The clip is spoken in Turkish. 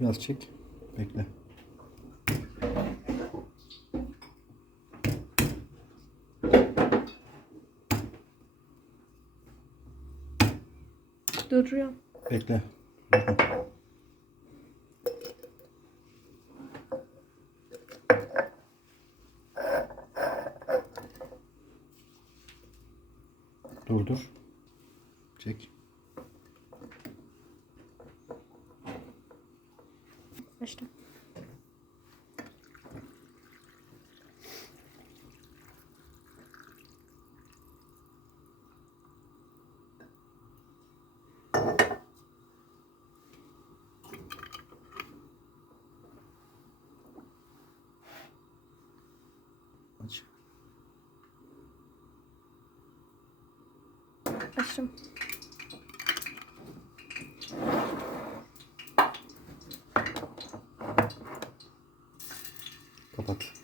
Biraz çek. Bekle. Duruyor. Bekle. Durma. Durdur. Çek. arkadaşlar. Açtım. Popatrz.